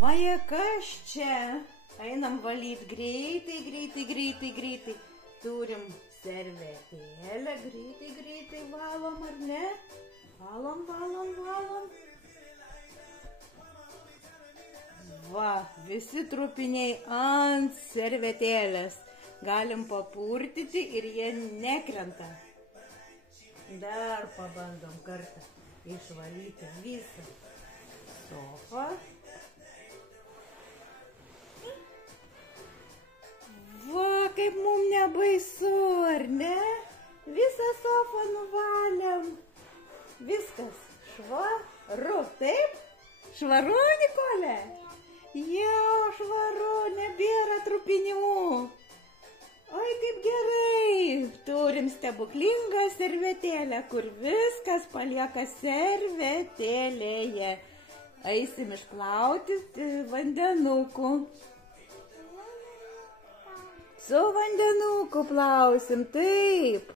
Vaje, kas čia? Einam valyt greitai, greitai, greitai, greitai. Turim servetėlę, greitai, greitai valom, ar ne? Valom, valom, valom. Va, visi trupiniai ant servetėlės. Galim papurtyti ir jie nekrenta. Dar pabandom kartą išvalyti visą sofą. Va, kaip mums nebaisu, ar ne? Visą sofą nuvalėm. Viskas švaru, taip? Švaru, Nikolė? Jau švaru, nebėra trupinių. Oi, kaip gerai. Turim stebuklingą servetėlę, kur viskas palieka servetėlėje. Eisim išplauti vandenuku. Su vandenuku plausim, taip.